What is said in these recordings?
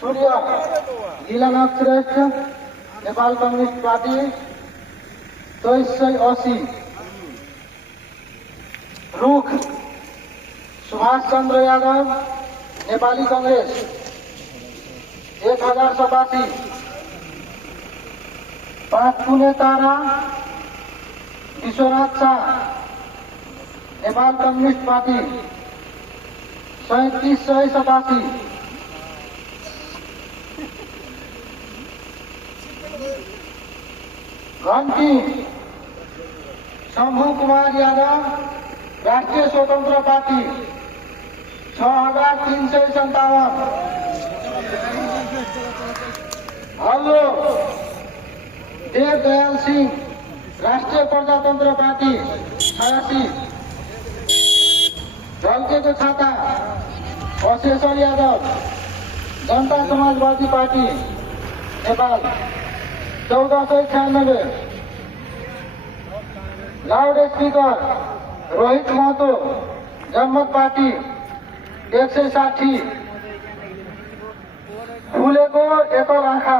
सूर्य Leelanath Shrestha Nepal Communist Party 2380। रुख Subhash Chandra Yadav Nepali Congress 1087। 5 पुणे तारा विश्वनाथ शाह नेपाल कम्युनिस्ट पार्टी 3787। घंटी शंभु कुमार यादव राष्ट्रीय स्वतंत्र पार्टी 6357। हल्लो देव दयाल सिंह राष्ट्रीय प्रजातंत्र पार्टी 86। झल्केको छाता Asheshwar Yadav Janata Samajwadi Party Nepal 1496। Loudspeaker Rohit Mahato Janamat Party 160। फूलेको एकल आँखा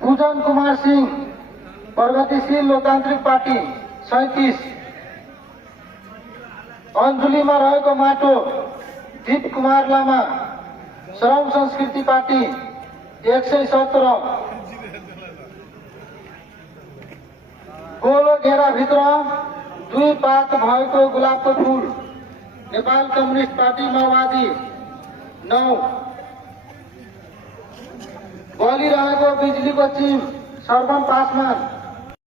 पूजन कुमार सिंह प्रगतिशील लोकतान्त्रिक पार्टी 37। अंजुलीमा रहेको माटो दीप कुमार लामा श्रम संस्कृति पार्टी 117। गोलो घेराभित्र 2 पात भएको गुलाबको फूल नेपाल कम्युनिस्ट पार्टी माओवादी 9। बलिरहेको बिजुलीको चिम श्रवण पासवान